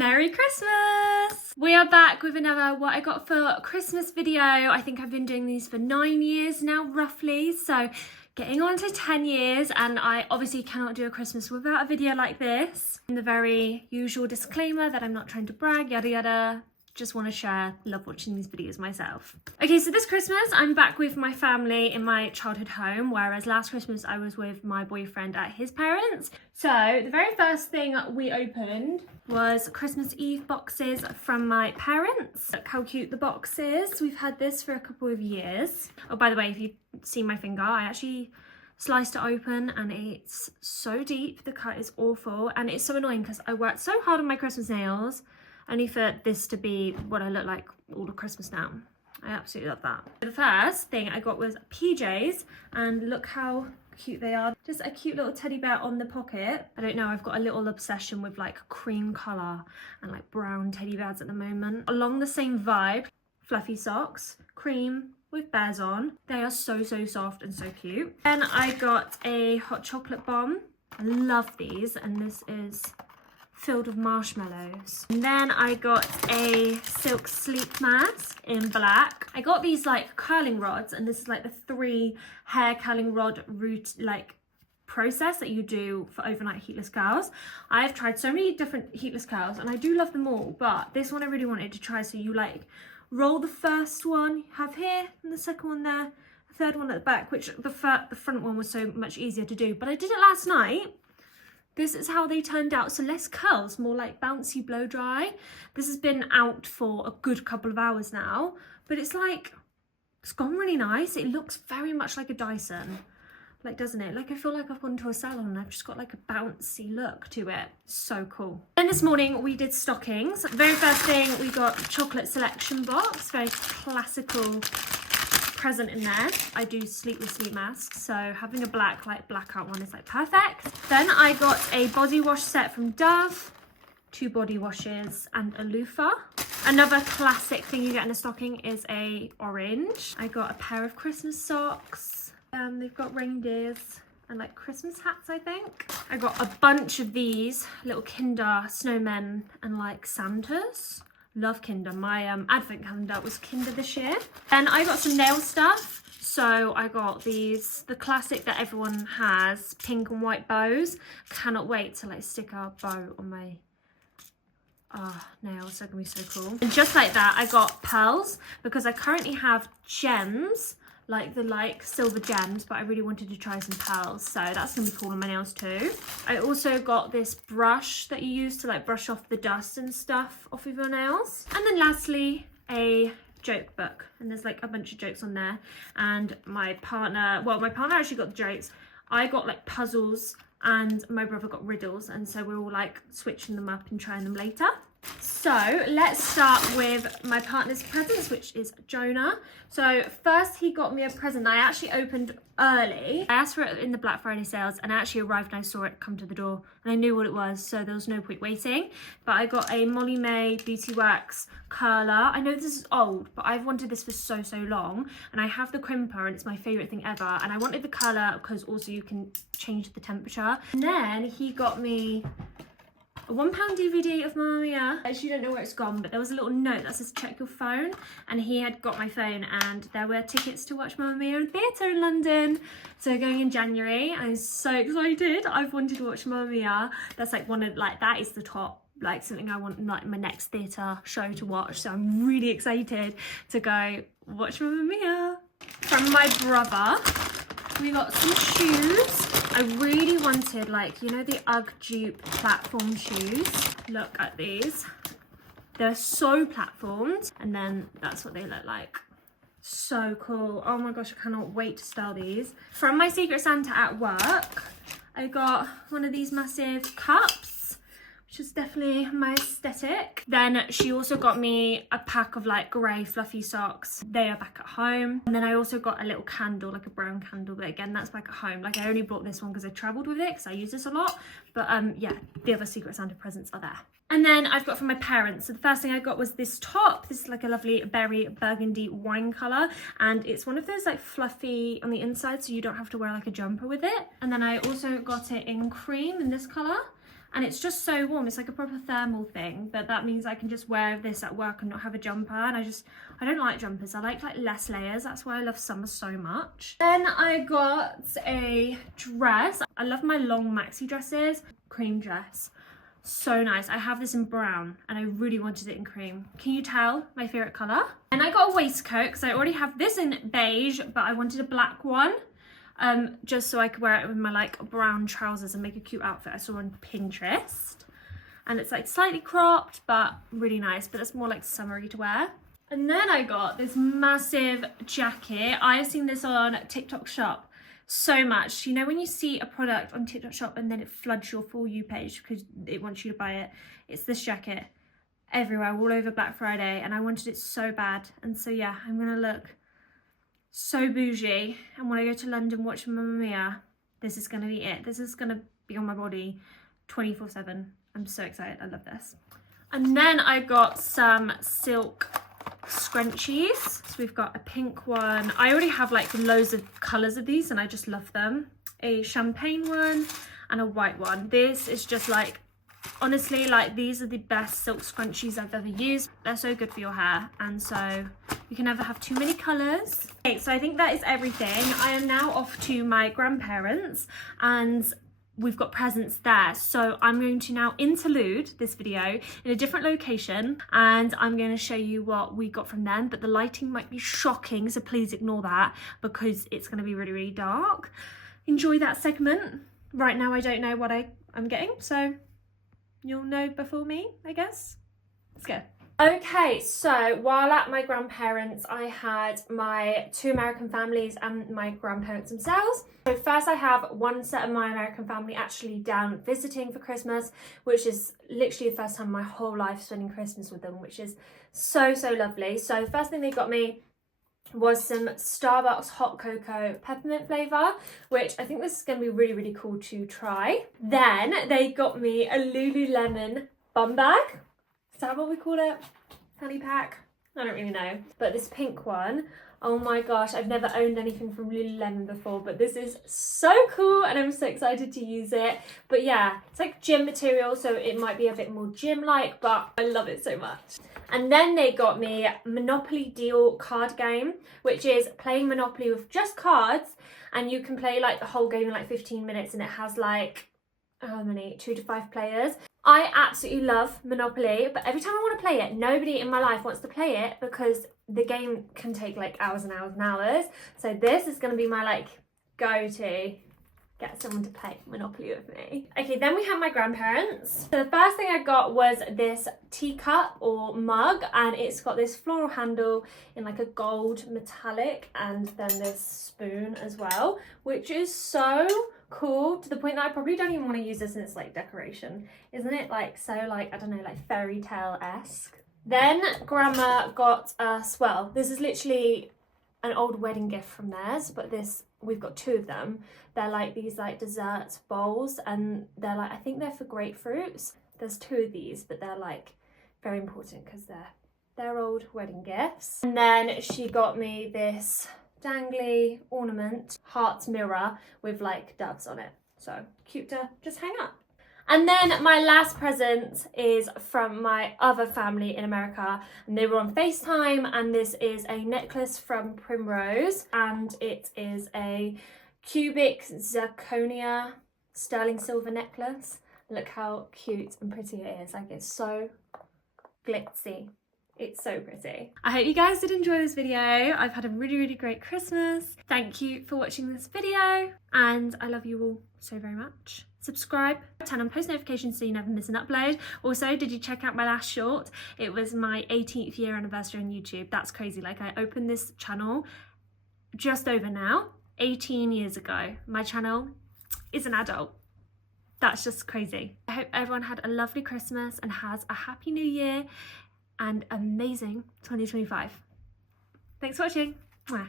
Merry Christmas! We are back with another what I got for Christmas video. I think I've been doing these for 9 years now, roughly. So getting on to 10 years, and I obviously cannot do a Christmas without a video like this. And the very usual disclaimer that I'm not trying to brag, yada yada. Just want to share, love watching these videos myself. Okay, so this Christmas I'm back with my family in my childhood home, whereas last Christmas I was with my boyfriend at his parents'. So the very first thing we opened was Christmas Eve boxes from my parents. Look how cute the box is. We've had this for a couple of years. Oh, by the way, if you see my finger, I actually sliced it open and it's so deep. The cut is awful and it's so annoying because I worked so hard on my Christmas nails only for this to be what I look like all of Christmas now. I absolutely love that. The first thing I got was PJs, and look how cute they are. Just a cute little teddy bear on the pocket. I don't know, I've got a little obsession with like cream colour and like brown teddy bears at the moment. Along the same vibe, fluffy socks, cream with bears on. They are so soft and so cute. Then I got a hot chocolate bomb. I love these, and this is filled with marshmallows. And then I got a silk sleep mask in black. I got these like curling rods, and this is like the 3 hair curling rod route like process that you do for overnight heatless curls. I've tried so many different heatless curls and I do love them all, but this one I really wanted to try. So you like roll the first one you have here, and the second one there, the third one at the back, which the front one was so much easier to do, but I did it last night. This is how they turned out. So less curls, more like bouncy blow dry. This has been out for a good couple of hours now, but it's like, it's gone really nice. It looks very much like a Dyson, like, doesn't it? Like, I feel like I've gone to a salon and I've just got like a bouncy look to it. So cool. Then this morning we did stockings. The very first thing we got chocolate selection box, very classical present in there. I do sleep with sleep masks, so having a black like blackout one is like perfect. Then I got a body wash set from Dove, 2 body washes and a loofah. Another classic thing you get in a stocking is a orange. I got a pair of Christmas socks. They've got reindeers and like Christmas hats, I think. I got a bunch of these little Kinder snowmen and like Santas. Love Kinder. My advent calendar was Kinder this year. Then I got some nail stuff. So I got these, the classic that everyone has, pink and white bows. Cannot wait to like stick a bow on my nails. They're gonna be so cool. And just like that, I got pearls because I currently have gems, like the silver gems, but I really wanted to try some pearls, so that's gonna be cool on my nails too. I also got this brush that you use to like brush off the dust and stuff off of your nails. And then lastly, a joke book, and there's like a bunch of jokes on there. And my partner actually got the jokes. I got like puzzles and my brother got riddles, and so we're all like switching them up and trying them later. So let's start with my partner's presents, which is Jonah. So first he got me a present that I actually opened early. I asked for it in the Black Friday sales, and I actually arrived and I saw it come to the door and I knew what it was, so there was no point waiting. But I got a Molly May Beauty Works curler. I know this is old, but I've wanted this for so long, and I have the crimper and it's my favorite thing ever, and I wanted the curler because also you can change the temperature. And then he got me a £1 DVD of Mamma Mia. I actually don't know where it's gone, but there was a little note that says check your phone, and he had got my phone and there were tickets to watch Mamma Mia in theatre in London. So going in January, I'm so excited. I've wanted to watch Mamma Mia. That's like one of that is the top, like something I want like my next theatre show to watch. So I'm really excited to go watch Mamma Mia. From my brother, we got some shoes. I really wanted, like, you know, the UGG dupe platform shoes. Look at these. They're so platformed, and then that's what they look like. So cool. Oh my gosh, I cannot wait to style these. From my Secret Santa at work, I got one of these massive cups, which is definitely my aesthetic. Then she also got me a pack of like grey fluffy socks. They are back at home. And then I also got a little candle, like a brown candle, but again, that's back at home. Like, I only bought this one because I travelled with it because I use this a lot. But yeah, the other Secret Santa presents are there. And then I've got from my parents. So the first thing I got was this top. This is like a lovely berry burgundy wine colour. And it's one of those like fluffy on the inside, so you don't have to wear like a jumper with it. And then I also got it in cream in this colour. and it's just so warm. It's like a proper thermal thing, but that means I can just wear this at work and not have a jumper. And I don't like jumpers. I like less layers. That's why I love summer so much. Then I got a dress. I love my long maxi dresses. Cream dress. So nice. I have this in brown and I really wanted it in cream. Can you tell? My favorite color. And I got a waistcoat because I already have this in beige, but I wanted a black one. Just so I could wear it with my like brown trousers and make a cute outfit I saw on Pinterest. And it's like slightly cropped, but really nice, but it's more like summery to wear. And then I got this massive jacket. I have seen this on TikTok Shop so much. You know when you see a product on TikTok Shop and then it floods your For You page because it wants you to buy it? It's this jacket everywhere, all over Black Friday, and I wanted it so bad. And so yeah, I'm gonna look so bougie, and when I go to London watch Mamma Mia, this is gonna be it. This is gonna be on my body 24/7. I'm so excited. I love this. And then I got some silk scrunchies. So we've got a pink one. I already have like loads of colors of these and I just love them. A champagne one and a white one. This is just like, honestly, like these are the best silk scrunchies I've ever used. They're so good for your hair, and so you can never have too many colors. Okay, so I think that is everything. I am now off to my grandparents and we've got presents there. So I'm going to now interlude this video in a different location and I'm going to show you what we got from them, but the lighting might be shocking, so please ignore that because it's going to be really, really dark. Enjoy that segment. Right now I don't know what I'm getting, so you'll know before me, I guess. Let's go. Okay, so while at my grandparents, I had my 2 American families and my grandparents themselves. So first I have one set of my American family actually down visiting for Christmas, which is literally the first time in my whole life spending Christmas with them, which is so, so lovely. So the first thing they got me was some Starbucks hot cocoa peppermint flavour, which I think this is going to be really, really cool to try. Then they got me a Lululemon bum bag. Is that what we call it? Fanny pack? I don't really know. But this pink one, oh my gosh, I've never owned anything from Lululemon before, but this is so cool and I'm so excited to use it. But yeah, it's like gym material, so it might be a bit more gym-like, but I love it so much. And then they got me Monopoly Deal card game, which is playing Monopoly with just cards, and you can play like the whole game in like 15 minutes, and it has like, how many? 2 to 5 players. I absolutely love Monopoly, but every time I want to play it, nobody in my life wants to play it because the game can take like hours and hours and hours. So this is going to be my like go-to, get someone to play Monopoly with me. Okay, then we have my grandparents. So the first thing I got was this teacup or mug, and it's got this floral handle in like a gold metallic, and then this spoon as well, which is so cool, to the point that I probably don't even want to use this in its like decoration. Isn't it like so like, I don't know, like fairy tale-esque? Then grandma got us, well, this is literally an old wedding gift from theirs, but this, we've got 2 of them. They're like these like dessert bowls, and they're like, I think they're for grapefruits. There's 2 of these, but they're like very important because they're old wedding gifts. And then she got me this dangly ornament heart mirror with like doves on it, so cute to just hang up. And then my last present is from my other family in America, and they were on FaceTime, and this is a necklace from Primrose, and it is a cubic zirconia sterling silver necklace. Look how cute and pretty it is. Like, it's so glitzy. It's so pretty. I hope you guys did enjoy this video. I've had a really, really great Christmas. Thank you for watching this video, and I love you all so very much. Subscribe, turn on post notifications so you never miss an upload. Also, did you check out my last short? It was my 18th year anniversary on YouTube. That's crazy. Like, I opened this channel just over now, 18 years ago. My channel is an adult. That's just crazy. I hope everyone had a lovely Christmas and has a happy new year and amazing 2025. Thanks for watching. Mwah.